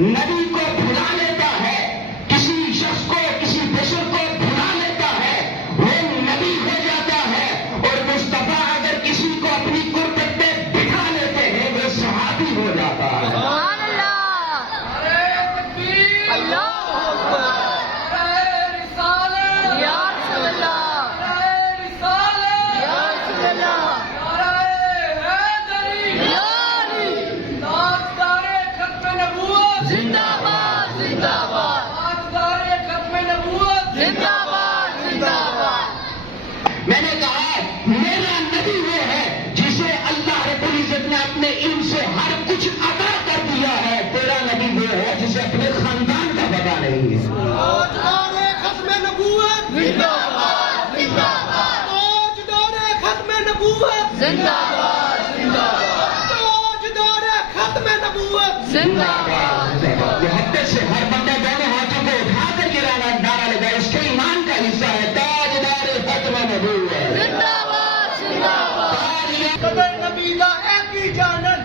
نبی کو بھلا لیتا ہے، کسی شخص کو، کسی بشر کو بھلا لیتا ہے، وہ نبی ہو جاتا ہے۔ اور مصطفیٰ اگر کسی کو اپنی قربت پہ بٹھا لیتے ہیں وہ صحابی ہو جاتا ہے۔ سبحان اللہ، اللہ یا رسول اللہ، یا رسول اللہ، زندہ باد، زندہ باد، زندہ باد، زندہ باد۔ میں نے کہا میرا نبی وہ ہے جسے اللہ رب العزت نے اپنے علم سے ہر کچھ عطا کر دیا ہے، تیرا نبی وہ ہے جسے اپنے خاندان کا پتہ نہیں ہے۔ ختم نبوت زندہ باد، زندہ باد، تاجدار ختم نبوت زندہ باد، زندہ باد، تاجدار ختم نبوت زندہ باد۔ یہ ہفتے سے ہر بندہ دونوں ہاتھوں کو اٹھا کر یہ نعرہ لگائے، اس کے ایمان کا حصہ ہے تاجدار ختم نبوت۔ زندہ باد، زندہ باد۔ قدر نبی دا ایک ہی جانن،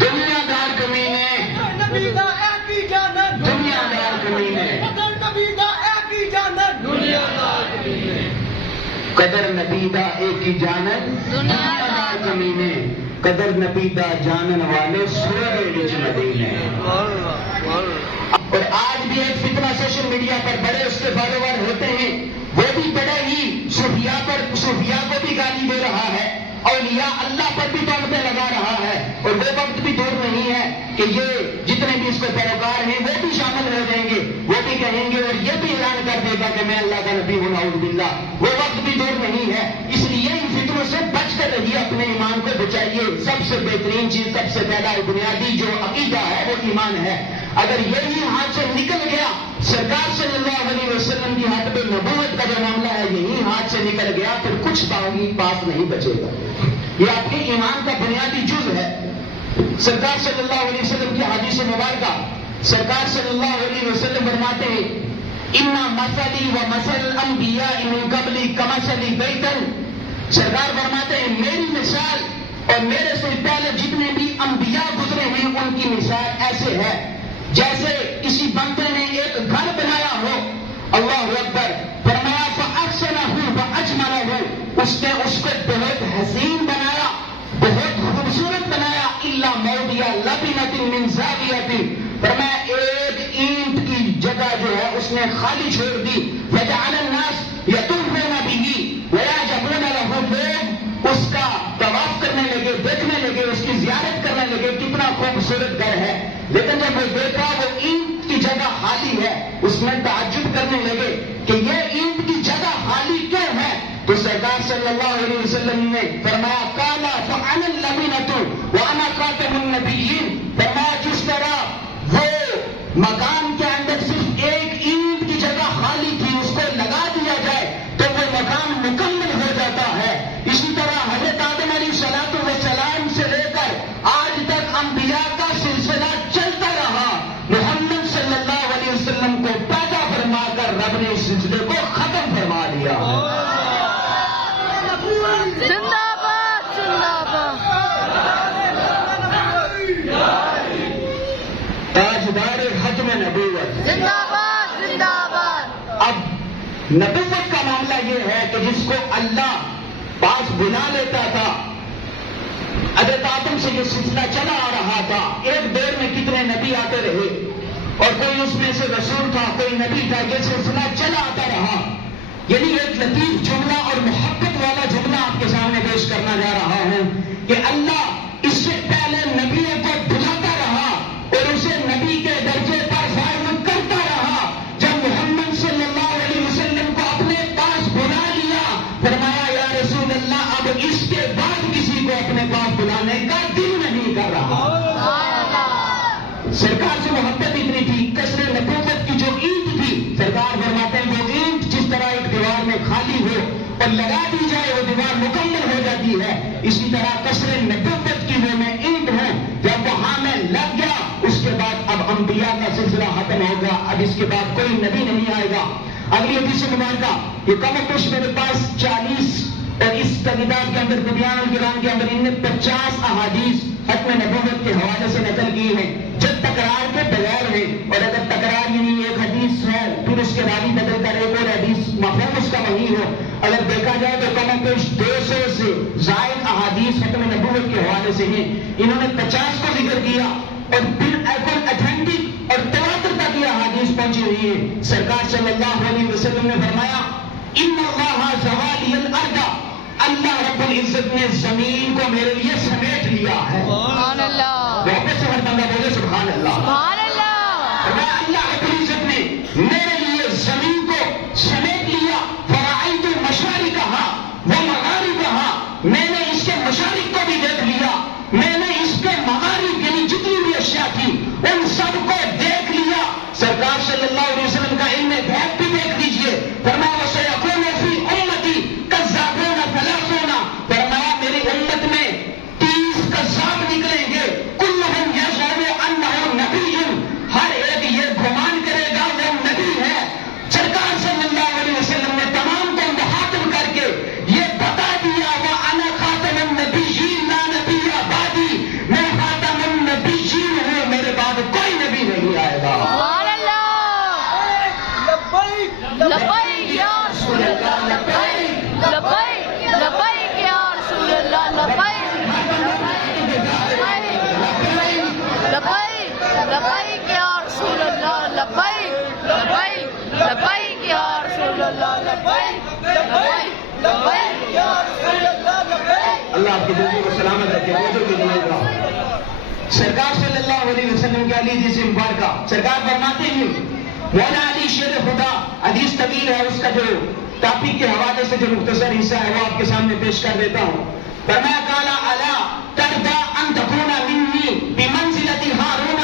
دنیا دار کمینے، نبی دا ایک ہی جانن، دنیا دار کمینے، قدر نبی دا ایک ہی جانن، قدر نبی دا ایک ہی جانن، دنیا دار کمینے، قدر نبی دا جانن والے سوئے وچ مدینے۔ اور آج بھی ایک فتنہ سوشل میڈیا پر بڑے اس کے فالوور ہوتے ہیں، وہ بھی بڑے ہی صوفیاء کو بھی گالی دے رہا ہے، اولیاء اللہ پر بھی تہمتیں لگا رہا ہے، اور وہ وقت بھی دور نہیں ہے کہ یہ جتنے بھی اس کو پیروکار ہیں وہ بھی شامل ہو جائیں گے، وہ بھی کہیں گے اور یہ بھی اعلان کر دے گا کہ میں اللہ کا نبی ہوں، نعوذ باللہ۔ وہ وقت بھی دور نہیں ہے، اس لیے ان فتنوں سے بچ کر رہیے، اپنے ایمان کو بچائیے۔ سب سے بہترین چیز، سب سے پہلا بنیادی جو عقیدہ ہے وہ ایمان ہے۔ اگر یہی ہاتھ سے نکل گیا، سرکار صلی اللہ علیہ وسلم کی حاتم نبوت کا جو معاملہ ہے یہی ہاتھ سے نکل گیا، پھر کچھ پاس نہیں بچے گا۔ یہ آپ کے ایمان کا بنیادی جز ہے۔ سرکار صلی اللہ علیہ وسلم کی حدیث مبارکہ، سرکار صلی اللہ علیہ وسلم فرماتے ہیں اِنَّ مَثَلِي وَمَثَلُ الْأَنْبِيَاءِ مِنْ قَبْلِي كَمَثَلِ بَيْتٍ، سرکار فرماتے ہیں میری مثال اور میرے سے پہلے جتنے بھی انبیاء گزرے ہیں ان کی مثال ایسے ہے جیسے کسی بندے نے ایک گھر بنایا ہو، اللہ اکبر، فرمایا فَأَحْسَنَهُ وَأَجْمَلَهُ، اس نے اس کو بہت حسین بنایا، بہت خوبصورت بنایا، إِلَّا مَوْضِعَ لَبِنَةٍ مِّن زَاوِيَةٍ، فرمایا ایک اینٹ کی جگہ جو ہے اس نے خالی چھوڑ دی، وَجَعَلَ النَّاسَ يَطُوفُونَ بِهِ وَيَعْجَبُونَ لَهُ، لوگ اس کا طواف کرنے لگے، دیکھنے لگے، اس کی زیارت کرنے لگے، کتنا خوبصورت گھر ہے، لیکن جب وہ دیکھا وہ اینٹ کی جگہ خالی ہے، اس میں تعجب کرنے لگے کہ یہ اینٹ کی جگہ خالی کیوں ہے؟ تو سرکار صلی اللہ علیہ وسلم نے فرمایا قَالَ فَأَنَا اللَّبِنَةُ وَأَنَا خَاتَمُ النَّبِيِّينَ، فرمایا جس طرح وہ مکان کے اندر صرف ایک اینٹ کی جگہ خالی تھی، اس کو لگا دیا جائے تو وہ مکان مکمل ہو جاتا ہے، اسی طرح حضرت آدم علیہ السلام سے لے کر آج تک انبیاء کا سلسلہ چلتا رہا، محمد صلی اللہ علیہ وسلم کو پیدا فرما کر رب نے اس سلسلے کو ختم فرما دیا۔ زندہ باد، زندہ باد، تاجدار ختم نبوت۔ زندہ باد، زندہ باد۔ اب نبوت کا معاملہ یہ ہے کہ جس کو اللہ پاس بلا لیتا تھا، حضرت آدم سے یہ سلسلہ چلا آ رہا تھا، ایک دور میں کتنے نبی آتے رہے اور کوئی اس میں سے رسول تھا، کوئی نبی تھا، یہ سلسلہ چلا آتا رہا۔ یعنی ایک لطیف جملہ اور محبت والا جملہ آپ کے سامنے پیش کرنا جا رہا ہوں کہ اللہ اس سے پہلے نبیوں کو بلاتا رہا اور اسے نبی کے درجے پر فارغ کرتا رہا، جب محمد صلی اللہ علیہ وسلم کو اپنے پاس بلا لیا، فرمایا یا رسول اللہ اب اس کے بعد کسی کو اپنے پاس بلانے کا دل نہیں کر رہا۔ سرکار سے محبت اتنی تھی، کثر نبوت کی جو اینٹ تھی، سرکار فرماتے ہیں وہ اینٹ جس طرح ایک دیوار میں خالی ہو اور لگا دی جائے وہ دیوار مکمل ہو جاتی ہے، اسی طرح کثر نبوت کی وہ میں اینٹ ہوں، جب وہاں میں لگ گیا اس کے بعد اب انبیاء کا سلسلہ ختم ہوگا، اب اس کے بعد کوئی نبی نہیں آئے گا۔ اگلی حدیث مبارکہ یہ کم و بیش میرے پاس 40 اور اس کتاب کے اندر بیان القرآن کے اندر ان نے 50 احادیث ختم نبوت کے حوالے سے نقل کی ہیں جو تکرار کے بغیر ہے، اور اگر تکرار یعنی ایک حدیث ہے پھر اس کے راوی بدل کر ایک اور حدیث مفہوم اس کا وہی ہو، اگر دیکھا جائے تو کم و بیش 200 سے زائد احادیث ختم نبوت کے حوالے سے ہیں. انہوں نے 50 کو ذکر کیا اور بالکل اتھینٹک اور تواتر تک یہ احادیث پہنچی ہوئی ہے. سرکار صلی اللہ علیہ وسلم نے فرمایا ان اللہ زوالی الارض، اللہ رب العزت نے زمین کو میرے لیے سمیٹ لیا ہے. سبحان اللہ واپس سے ہر بندہ بولے سبحان اللہ. سبحان اللہ اللہ رب العزت نے میرے لیے زمین کو سمیٹ لیا. فرأیت مشارقہا ومغاربہا، میں نے اس کے مشارق کو بھی دیکھ لیا، میں نے اس کے مغارب یعنی جتنی بھی اشیاء تھی ان سب کو دیکھ لیا. سرکار صلی اللہ علیہ وسلم کا علم غیب بھی دیکھ لیجئے. فرمایا وَسَيَكُونُ فِي أُمَّتِي كَذَّابُونَ ثَلَاثُونَ، فرمایا میری امت میں 30 کذاب نکلیں گے. كُلُّهُمْ يَزْعُمُ أَنَّهُ نَبِيٌّ، ہر ایک یہ گمان کرے گا وہ نبی ہے. سرکار صلی اللہ علیہ وسلم نے تمام کو مخاطب کر کے یہ بتا دیا وَأَنَا خَاتَمُ النَّبِيِّينَ لَا نَبِيَّ بَعْدِي، میں خاتم النبیین ہوں، میرے بعد کوئی نبی نہیں آئے گا. سبحان اللہ لبیک لبیک یا رسول اللہ لبیک لبیک لبیک یا رسول اللہ لبیک لبیک لبیک یا رسول اللہ لبیک لبیک لبیک یا رسول اللہ لبیک لبیک لبیک یا رسول اللہ لبیک. اللہ آپ کی دنیا کو سلامت رکھے. بہتر کیجیے گا. سرکار صلی اللہ علیہ وسلم کے علی جی سے مبارکہ سرکار فرماتے ہیں مولا علی شیر خدا، حدیث طویل ہے، اس کا جو ٹاپک کے حوالے سے جو مختصر حصہ ہے وہ آپ کے سامنے پیش کر دیتا ہوں. فرمایا قالا الا ترضى ان تكون مني بمنزلة هارون،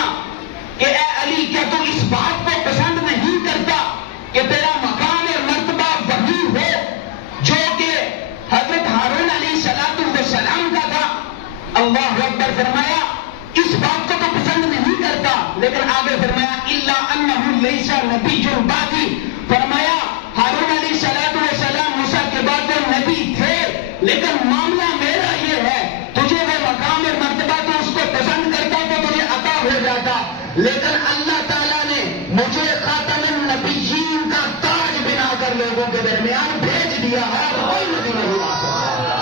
کہ اے علی کیا تو اس بات کو پسند نہیں کرتا کہ تیرا مقام اور مرتبہ وہی ہو جو کہ حضرت ہارون علیہ السلام کا تھا. اللہ اکبر. فرمایا اس بات کو تو پسند نہیں کرتا، لیکن آگے فرمایا الا انہ لیس نبی بعدی، فرمایا ہارون علیہ السلام موسیٰ کے بعد وہ نبی تھے، لیکن معاملہ میرا یہ ہے تجھے وہ مقام اور مرتبہ تو اس کو پسند کرتا تو تجھے عطا ہو جاتا، لیکن اللہ تعالیٰ نے مجھے خاتم النبیین کا تاج بنا کر لوگوں کے درمیان بھیج دیا ہے. کوئی نبی نہیں آ سکتا.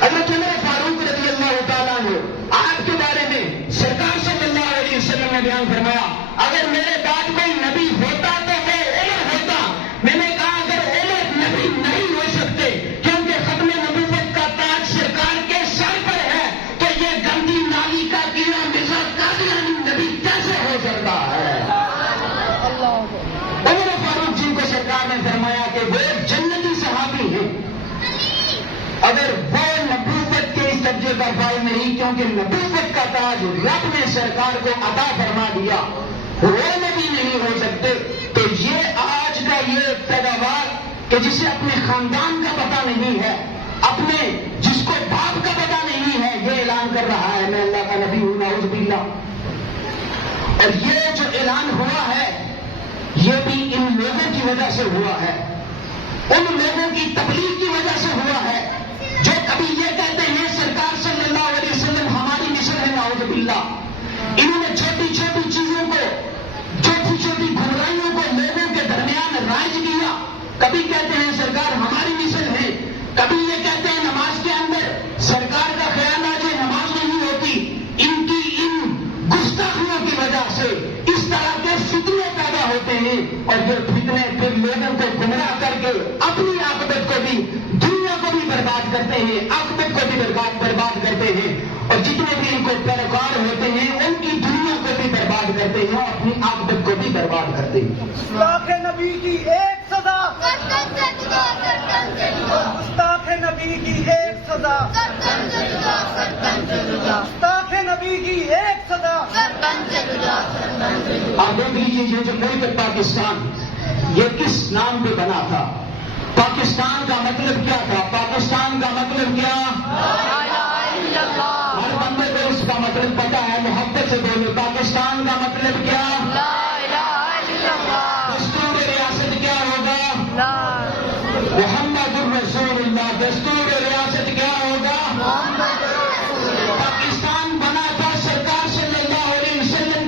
حضرت عمر فاروق رضی اللہ تعالیٰ عنہ آپ کے بارے میں سرکار صلی اللہ علیہ وسلم نے بیان فرمایا اگر میرے بعد کوئی نبی ہوتا تو وہ عمر ہوتا. میں نے کہا اگر عمر نبی نہیں ہو سکتے کیونکہ ختم نبوت کا تاج سرکار کے سر پر ہے تو یہ گندی نالی کا کیڑا مرزا قادیانی نبی کیسے ہو سکتا ہے؟ عمر فاروق جن کو سرکار نے فرمایا کہ وہ جنتی صحابی ہیں، اگر وہ نبوت کے اس درجے کا فائل نہیں کیونکہ نبوت کا تاج رب نے سرکار کو عطا فرما دیا، وہ نبی نہیں ہو سکتے. تو یہ آج کا یہ پیداوار کہ جسے اپنے خاندان کا پتہ نہیں ہے، اپنے جس کو باپ کا پتہ نہیں ہے، یہ اعلان کر رہا ہے میں اللہ کا نبی ہوں، نعوذ باللہ. اور یہ جو اعلان ہوا ہے یہ بھی ان لوگوں کی وجہ سے ہوا ہے، ان لوگوں کی تبلیغ کی وجہ سے ہوا ہے جو کبھی یہ کہتے ہیں سرکار صلی اللہ علیہ وسلم ہماری مثل ہے، نعوذ باللہ. انہوں نے چھوٹی چھوٹی چیزوں کو، چھوٹی چھوٹی گمراہیوں کو لوگوں کے درمیان رائج کیا. کبھی کہتے ہیں سرکار ہماری مثل ہے، کبھی یہ کہتے ہیں نماز کے اندر سرکار کا خیال آ جائے نماز نہیں ہوتی. ان کی ان گستاخیوں کی وجہ سے اس طرح کے فتنے پیدا ہوتے ہیں اور یہ فتنے پھر لوگوں کو گمراہ کر کے اپنی عاقبت کو بھی، دنیا کو بھی برباد کرتے ہیں، عاقبت کو بھی برباد کرتے ہیں، اور جتنے بھی ان کو پیروکار ہوتے ہیں ان کی دنیا کو بھی برباد کرتے ہیں اور اپنی عاقبت کو بھی برباد کرتے ہیں. گستاخ نبی کی ایک سزا، گستاخ نبی کی ایک سزا، گستاخ نبی کی ایک سزا. آپ دیکھ لیجیے یہ جو ملک پاکستان یہ کس نام پہ بنا تھا؟ پاکستان کا مطلب کیا تھا؟ پاکستان کا مطلب کیا؟ ہر بندے کو اس کا مطلب پتا ہے، محبت سے بولے. پاکستان کا مطلب کیا؟ دستور ریاست کیا ہوگا؟ محمد الرسول اللہ. دستور ریاست کیا ہوگا؟ پاکستان بنا تھا سرکار صلی اللہ علیہ وسلم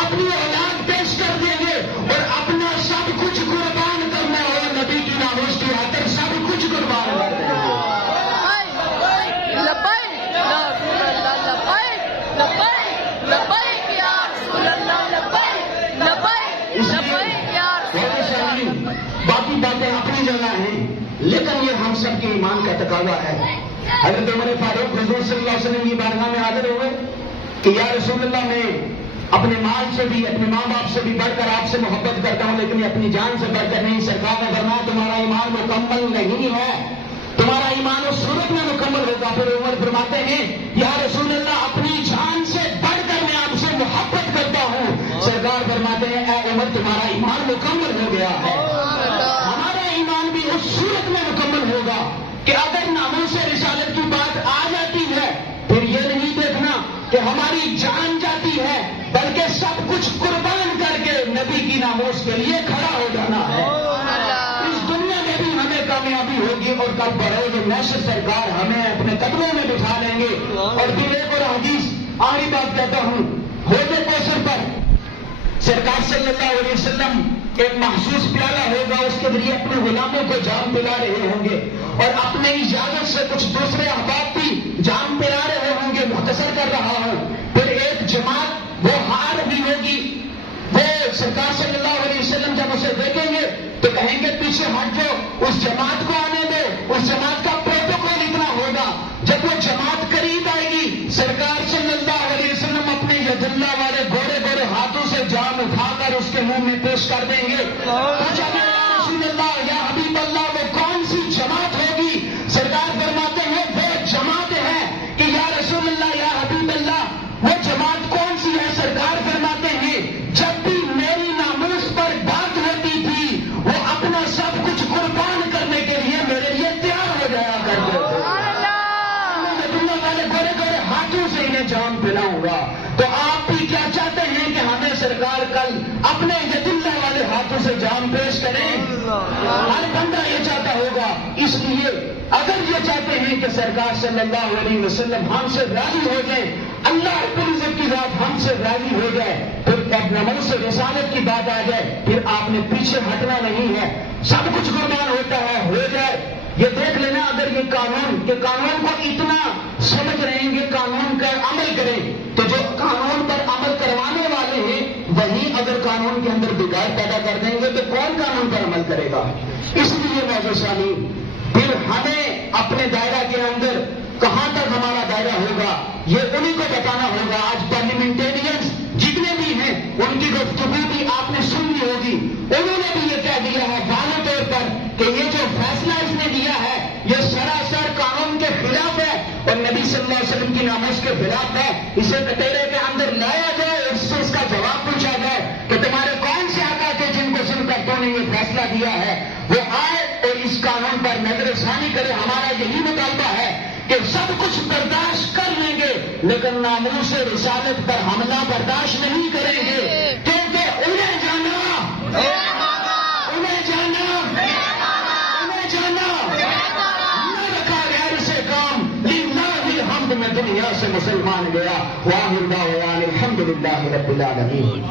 اپنی اولاد پیش کر دیں گے اور اپنا سب کچھ قربان کرنا ہو نبی کی ناموس کی خاطر سب کچھ قربان کر دیں گے. لبیک یا رسول اللہ لبیک لبیک لبیک یا رسول اللہ لبیک لبیک لبیک یا رسول اللہ. باقی باتیں اپنی جگہ ہیں لیکن یہ ہم سب کے ایمان کا تقاضا ہے. حضرت عمر فاروق حضور صلی اللہ علیہ وسلم کی بارگاہ میں حاضر ہوئے کہ یا رسول اللہ میں اپنے مال سے بھی اپنے ماں باپ سے بھی بڑھ کر آپ سے محبت کرتا ہوں لیکن اپنی جان سے بڑھ کر نہیں. سرکار نے فرمایا تمہارا ایمان مکمل نہیں ہے, تمہارا ایمان اس صورت میں مکمل ہوگا. پھر عمر فرماتے ہیں یا رسول اللہ اپنی جان سے بڑھ کر میں آپ سے محبت کرتا ہوں. سرکار فرماتے ہیں اے عمر تمہارا ایمان مکمل ہو گیا ہے. ہمارا ایمان بھی اس صورت میں مکمل ہوگا کہ اگر ناموس رسالت کی بات آ جاتی ہے پھر یہ نہیں دیکھنا کہ ہماری جان جاتی ہے بلکہ سب کچھ قربان کر کے نبی کی ناموس کے لیے کھڑا ہو جانا ہے. اس دنیا میں بھی ہمیں کامیابی ہوگی اور کل بروز محشر سرکار ہمیں اپنے قدموں میں بٹھا لیں گے. اور پھر ایک اور حدیث آخری بات کہتا ہوں. حوض کوثر پر سرکار صلی اللہ علیہ وسلم ایک مخصوص پیالہ ہوگا, اس کے ذریعے اپنے غلاموں کو جام پلا رہے ہوں گے اور اپنے اجازت سے کچھ دوسرے احباب بھی جام پلا رہے ہوں گے. مختصر کر رہا ہوں. پھر ایک جماعت وہ ہار بھی ہوگی, وہ سرکار صلی اللہ علیہ وسلم جب اسے دیکھیں گے تو کہیں گے پیچھے ہٹ جاؤ, اس جماعت کو آنے دو. اس جماعت کا پروٹوکول اتنا ہوگا جب وہ جماعت قریب آئے گی سرکار صلی اللہ علیہ وسلم اپنے ید اللہ والے گورے گورے ہاتھوں سے جام اٹھا کر اس کے منہ میں پیش کر دیں گے. پوچھا گیا یا رسول اللہ یا حبیب اللہ وہ کون سی جماعت ہوگی؟ سرکار فرماتے ہیں وہ جماعت ہے کہ یا رسول اللہ یا حبیب اللہ وہ جماعت کون سی ہے؟ سرکار فرماتے ہیں جب بھی میری ناموس پر بات ہوتی تھی وہ اپنا سب کچھ قربان کرنے کے لیے میرے لیے تیار ہو جایا کرتے تھے. اللہ والے گورے گورے ہاتھوں سے انہیں جام پلاؤں گا. تو آپ بھی کیا چاہتے ہیں کہ ہمیں سرکار کل اپنے ید اللہ والے ہاتھوں سے جام پیش کریں؟ ہر بندہ یہ چاہتا ہوگا. اس لیے اگر یہ چاہتے ہیں کہ سرکار صلی اللہ علیہ وسلم ہم سے راضی ہو جائیں, اللہ رب العزت کی ذات ہم سے راضی ہو جائے, پھر اب ناموس رسالت کی بات آ جائے پھر آپ نے پیچھے ہٹنا نہیں ہے. سب کچھ قربان ہوتا ہے, ہو جائے. یہ دیکھ لینا اگر یہ قانون کو اتنا سمجھ رہے ہیں کہ قانون کا عمل کریں تو جو قانون پر عمل کروانے والے ہیں وہی اگر قانون کے اندر بگاڑ پیدا کر دیں گے تو کون قانون پر عمل کرے گا؟ اس لیے موضوع ثانی پھر ہمیں اپنے دائرہ کے اندر کہاں تک ہمارا دائرہ ہوگا یہ انہیں کو بتانا ہوگا. آج پارلیمنٹیرینز جتنے بھی ہیں ان کی گفتگو بھی آپ نے سنی ہوگی. انہوں نے بھی یہ کہہ دیا ہے واضح طور پر کہ یہ جو فیصلہ اس نے دیا ہے یہ سراسر قانون کے خلاف ہے اور نبی صلی اللہ علیہ وسلم کی ناموس کے خلاف ہے. اسے کٹہرے کے اندر لایا جائے اور اس سے اس کا جواب پوچھا جائے کہ تمہارے کون سے آقا تھے جن کو سن کر تو نے یہ فیصلہ دیا ہے, وہ آئے اور اس قانون پر نظر ثانی کرے. ہمارا یہی مطالبہ ہے کہ سب کچھ برداشت کر لیں گے لیکن ناموس رسالت پر حملہ برداشت نہیں کریں گے کیونکہ انہیں جانا نہ رکھا غیر سے کام. للہ الحمد میں دنیا سے مسلمان گیا. واحد دعوانا الحمدللہ رب العالمین.